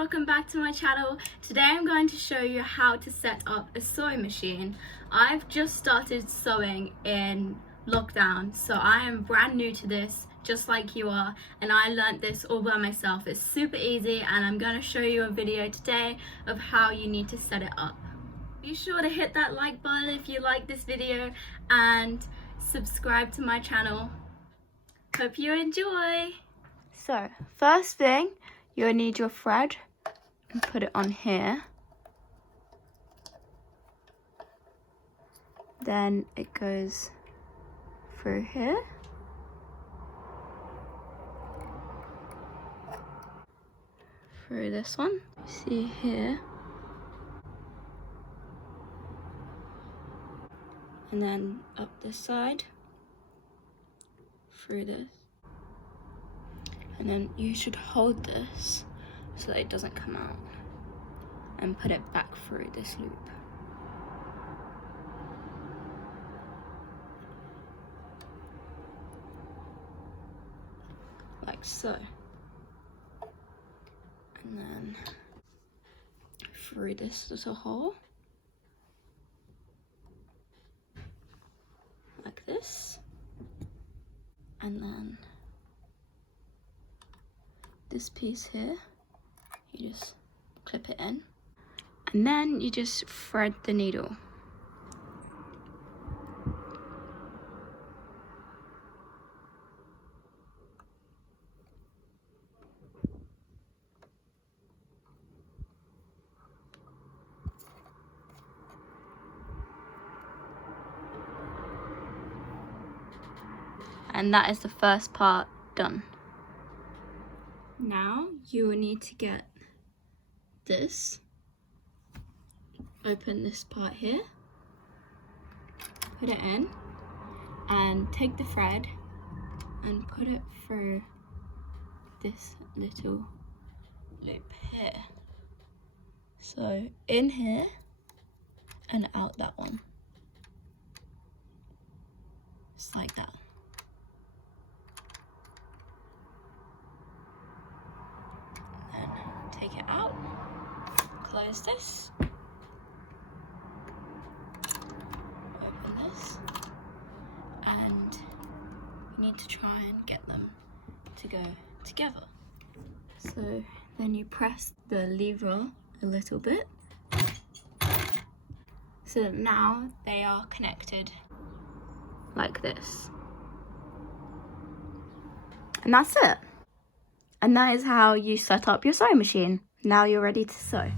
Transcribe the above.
welcome back to my channel. Today I'm going to show you how to set up a sewing machine. I've just started sewing in lockdown, so I am brand new to this, just like you are, and I learnt this all by myself. It's super easy, and I'm going to show you a video today of how you need to set it up. Be sure to hit that like button if you like this video and subscribe to my channel. Hope you enjoy! So, first thing, you'll need your thread and put it on here. Then it goes through here. Through this one. See here. And then up this side. Through this. And then you should hold this so that it doesn't come out, and put it back through this loop. Like so. And then through this little hole. Like this. And then this piece here, you just clip it in, and then you just thread the needle. And that is the first part done. Now you will need to get this, open this part here, put it in, and take the thread and put it through this little loop here. So in here and out that one. Just like that. Take it out, close this, open this, and you need to try and get them to go together. So then you press the lever a little bit, so that now they are connected like this. And that's it. And that is how you set up your sewing machine. Now you're ready to sew.